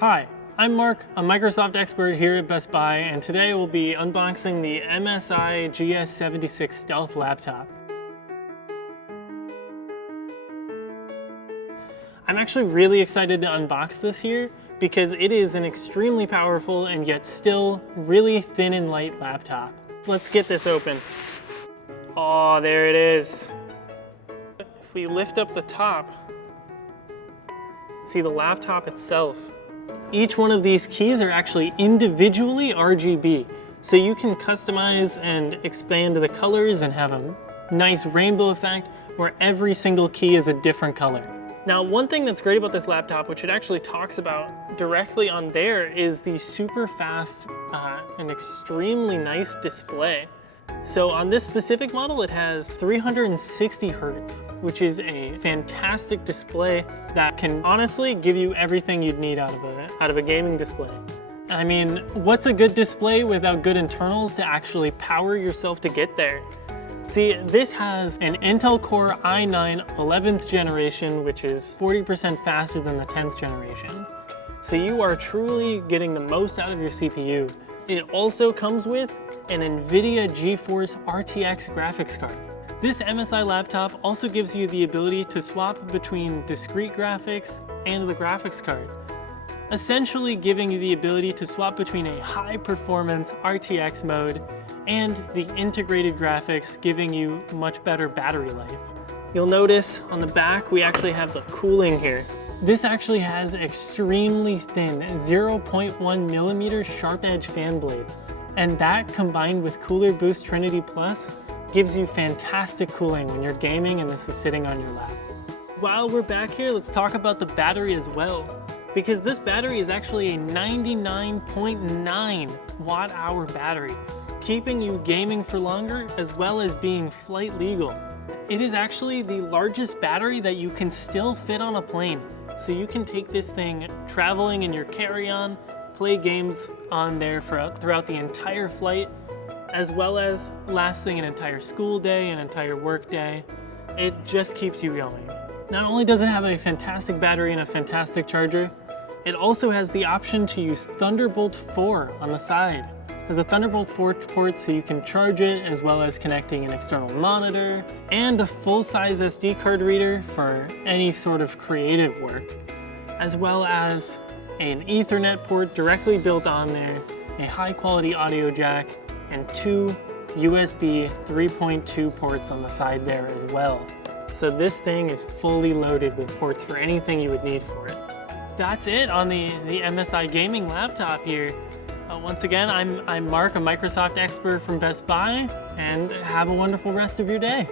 Hi, I'm Mark, a Microsoft expert here at Best Buy, and today we'll be unboxing the MSI GS76 Stealth laptop. I'm actually really excited to unbox this here because it is an extremely powerful and yet still really thin and light laptop. Let's get this open. Oh, there it is. If we lift up the top, see the laptop itself. Each one of these keys are actually individually RGB, so you can customize and expand the colors and have a nice rainbow effect where every single key is a different color. Now, one thing that's great about this laptop, which it actually talks about directly on there, is the super fast and extremely nice display. So on this specific model, it has 360 Hertz, which is a fantastic display that can honestly give you everything you'd need out of a gaming display. I mean, what's a good display without good internals to actually power yourself to get there? See, this has an Intel Core i9 11th generation, which is 40% faster than the 10th generation. So you are truly getting the most out of your CPU. It also comes with an NVIDIA GeForce RTX graphics card. This MSI laptop also gives you the ability to swap between discrete graphics and the graphics card, essentially giving you the ability to swap between a high-performance RTX mode and the integrated graphics, giving you much better battery life. You'll notice on the back we actually have the cooling here. This actually has extremely thin 0.1 millimeter sharp edge fan blades, and that combined with Cooler Boost Trinity Plus gives you fantastic cooling when you're gaming and this is sitting on your lap. While we're back here, let's talk about the battery as well, because this battery is actually a 99.9 watt-hour battery, keeping you gaming for longer as well as being flight legal. It is actually the largest battery that you can still fit on a plane, so you can take this thing traveling in your carry-on, play games on there throughout the entire flight, as well as lasting an entire school day, an entire work day. It just keeps you going. Not only does it have a fantastic battery and a fantastic charger, it also has the option to use Thunderbolt 4 on the side. It has a Thunderbolt 4 port so you can charge it, as well as connecting an external monitor, and a full-size SD card reader for any sort of creative work, as well as an Ethernet port directly built on there, a high-quality audio jack, and two USB 3.2 ports on the side there as well. So this thing is fully loaded with ports for anything you would need for it. That's it on the MSI gaming laptop here. Once again, I'm Mark, a Microsoft expert from Best Buy, and have a wonderful rest of your day.